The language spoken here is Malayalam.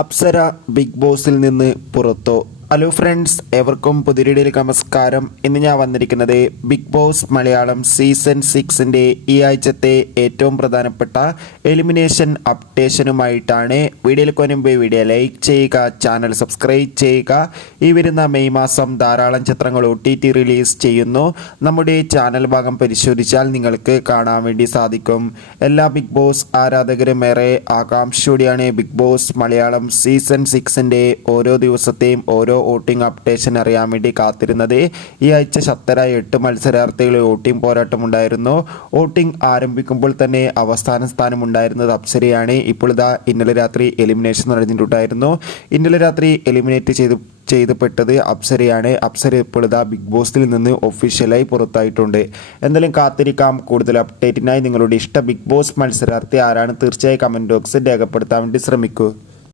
അപ്സര ബിഗ് ബോസിൽ നിന്ന് പുറത്തു ഹലോ ഫ്രണ്ട്സ് എവർക്കും പുതിരിടിയിലേക്ക് നമസ്കാരം. ഇന്ന് ഞാൻ വന്നിരിക്കുന്നത് ബിഗ് ബോസ് മലയാളം സീസൺ സിക്സിന്റെ ഈ ആഴ്ചത്തെ ഏറ്റവും പ്രധാനപ്പെട്ട എലിമിനേഷൻ അപ്ഡേഷനുമായിട്ടാണ് വീഡിയോയിലേക്ക് മുൻപ് വീഡിയോ ലൈക്ക് ചെയ്യുക ചാനൽ സബ്സ്ക്രൈബ് ചെയ്യുക. ഈ വരുന്ന മെയ് മാസം ധാരാളം ചിത്രങ്ങൾ ഒ റിലീസ് ചെയ്യുന്നു. നമ്മുടെ ചാനൽ ഭാഗം പരിശോധിച്ചാൽ നിങ്ങൾക്ക് കാണാൻ വേണ്ടി സാധിക്കും. എല്ലാ ബിഗ് ബോസ് ആരാധകരും ഏറെ ആകാംക്ഷയോടെയാണ് ബിഗ് ബോസ് മലയാളം സീസൺ സിക്സിന്റെ ഓരോ ദിവസത്തെയും ഓരോ വോട്ടിംഗ് അപ്ഡേഷൻ അറിയാൻ വേണ്ടി കാത്തിരുന്നത്. ഈ ആഴ്ച ശക്തരായ എട്ട് മത്സരാർത്ഥികളെ വോട്ടിംഗ് പോരാട്ടം ഉണ്ടായിരുന്നു വോട്ടിംഗ് ആരംഭിക്കുമ്പോൾ തന്നെ അവസാന സ്ഥാനം ഉണ്ടായിരുന്നത് അപ്സരയാണ്. ഇപ്പോൾ ഇതാ ഇന്നലെ രാത്രി എലിമിനേഷൻ നടന്നിട്ടുണ്ടായിരുന്നു. ഇന്നലെ രാത്രി എലിമിനേറ്റ് ചെയ്തു ചെയ്തപ്പെട്ടത് അപ്സരയാണ്. അപ്സര ഇപ്പോൾ ഇതാ ബിഗ് ബോസിൽ നിന്ന് ഒഫീഷ്യലായി പുറത്തായിട്ടുണ്ട്. എന്തായാലും കാത്തിരിക്കാം. കൂടുതൽ അപ്ഡേറ്റിനായി നിങ്ങളുടെ ഇഷ്ട ബിഗ് ബോസ് മത്സരാർത്ഥി ആരാണ്? തീർച്ചയായും കമന്റ് ബോക്സിൽ രേഖപ്പെടുത്താൻ വേണ്ടി ശ്രമിക്കൂ.